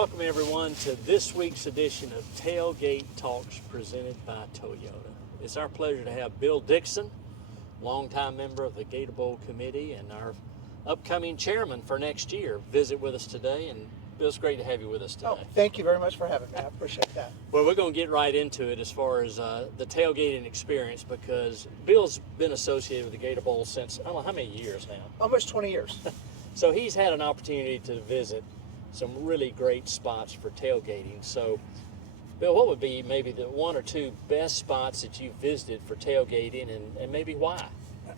Welcome everyone to this week's edition of Tailgate Talks presented by Toyota. It's our pleasure to have Bill Dixon, longtime member of the Gator Bowl Committee and our upcoming chairman for next year, visit with us today. And Bill, it's great to have you with us today. Oh, thank you very much for having me. I appreciate that. Well, we're going to get right into it as far as the tailgating experience, because Bill's been associated with the Gator Bowl since, I don't know, how many years now? Almost 20 years. So he's had an opportunity to visit some really great spots for tailgating. So, Bill, what would be maybe the one or two best spots that you visited for tailgating, and maybe why?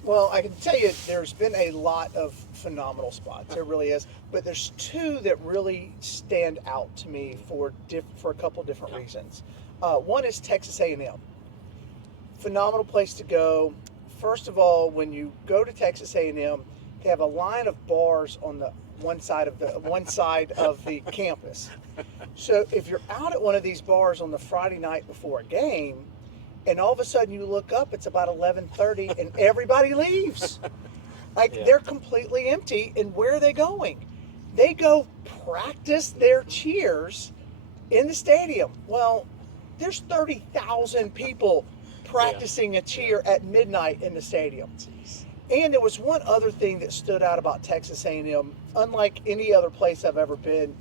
Well, I can tell you there's been a lot of phenomenal spots. There really is. But there's two that really stand out to me for a couple different reasons. One is Texas A&M. Phenomenal place to go. First of all, when you go to Texas A&M, they have a line of bars on the one side of the campus. So if you're out at one of these bars on the Friday night before a game, and all of a sudden you look up, it's about 11:30, and everybody leaves. They're completely empty. And where are they going? They go practice their cheers in the stadium. Well, there's 30,000 people practicing a cheer at midnight in the stadium. And there was one other thing that stood out about Texas A&M. Unlike any other place I've ever been,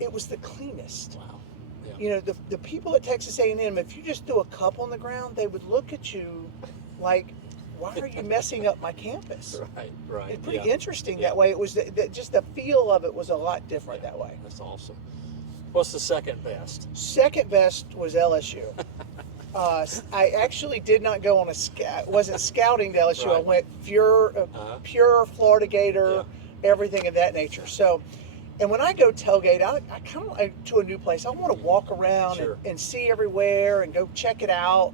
it was the cleanest. Wow. Yeah. You know, the people at Texas A&M, if you just threw a cup on the ground, they would look at you like, why are you messing up my campus? Right. It's pretty interesting that way. It was just the feel of it was a lot different that way. That's awesome. What's the second best? Second best was LSU. I actually did not go on wasn't scouting to LSU. Right. I went pure Florida Gator, everything of that nature. So, and when I go tailgate, I kind of like to a new place. I want to walk around and see everywhere and go check it out.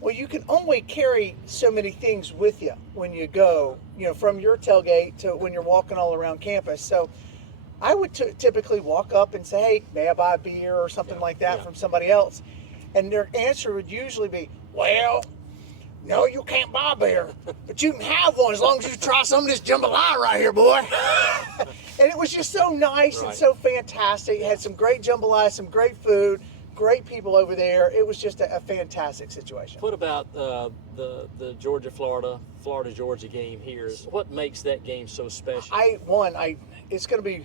Well, you can only carry so many things with you when you go, from your tailgate to when you're walking all around campus. So I would typically walk up and say, hey, may I buy a beer or something like that from somebody else? And their answer would usually be, well, no, you can't buy beer, but you can have one as long as you try some of this jambalaya right here, boy. And it was just so nice and so fantastic. It had some great jambalaya, some great food, great people over there. It was just a fantastic situation. What about the Georgia game here? What makes that game so special? It's going to be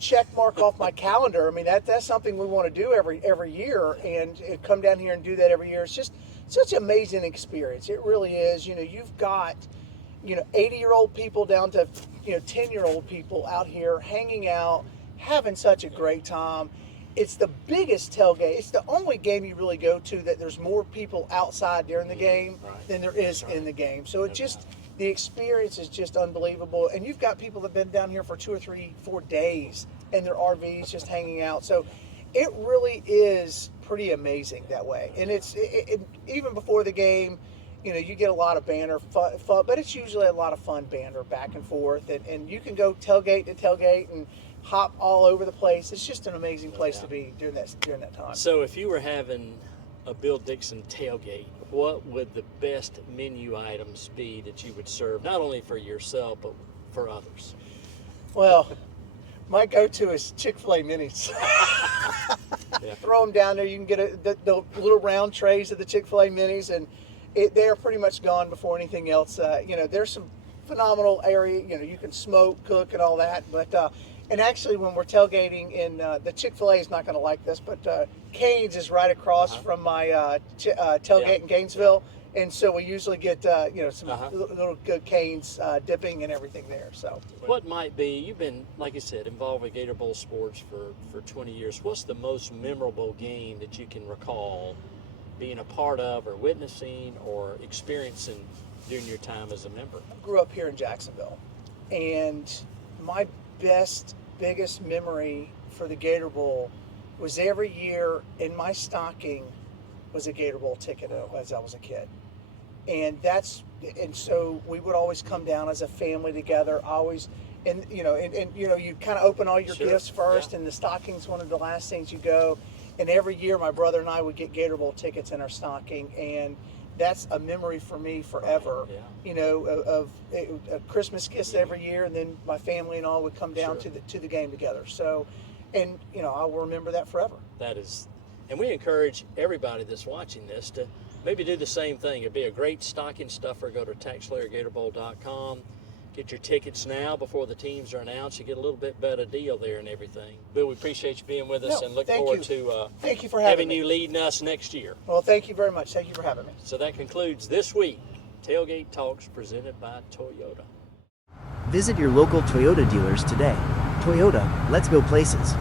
check mark off my calendar. I mean, that's something we want to do every year, and come down here and do that every year. It's just such an amazing experience. It really is. You've got 80-year-old people down to 10-year-old people out here hanging out, having such a great time. It's the biggest tailgate. It's the only game you really go to that there's more people outside during the game than there is in the game. So the experience is just unbelievable. And you've got people that have been down here for 2 or 3, 4 days in their RVs just hanging out. So it really is pretty amazing that way. And it's even before the game, you get a lot of banter, fun, but it's usually a lot of fun banter back and forth. And you can go tailgate to tailgate and hop all over the place. It's just an amazing place to be during that time. So if you were having a Bill Dixon tailgate, what would the best menu items be that you would serve, not only for yourself, but for others? Well, my go-to is Chick-fil-A minis. Throw them down there. You can get the little round trays of the Chick-fil-A minis, and they're pretty much gone before anything else. There's some phenomenal area. You can smoke, cook, and all that, but and actually, when we're tailgating in the Chick-fil-A is not going to like this, but Cane's is right across from my tailgate in Gainesville, and so we usually get some little good Cane's dipping and everything there. So, what might be? You've been, like you said, involved with Gator Bowl sports for 20 years. What's the most memorable game that you can recall being a part of, or witnessing, or experiencing during your time as a member? I grew up here in Jacksonville, and my biggest memory for the Gator Bowl was every year in my stocking was a Gator Bowl ticket as I was a kid. And so we would always come down as a family together, always, and you kind of open all your gifts first, and the stocking's one of the last things you go. And every year my brother and I would get Gator Bowl tickets in our stocking, and that's a memory for me forever. Of a Christmas kiss every year, and then my family and all would come down to the game together. So And I'll remember that forever. That is, and we encourage everybody that's watching this to maybe do the same thing. It'd be a great stocking stuffer. Go to TaxSlayerGatorBowl.com. Get your tickets now before the teams are announced. You get a little bit better deal there and everything. Bill, we appreciate you being with us and look forward to thank you for having you leading us next year. Well, thank you very much. Thank you for having me. So that concludes this week Tailgate Talks presented by Toyota. Visit your local Toyota dealers today. Toyota, let's go places.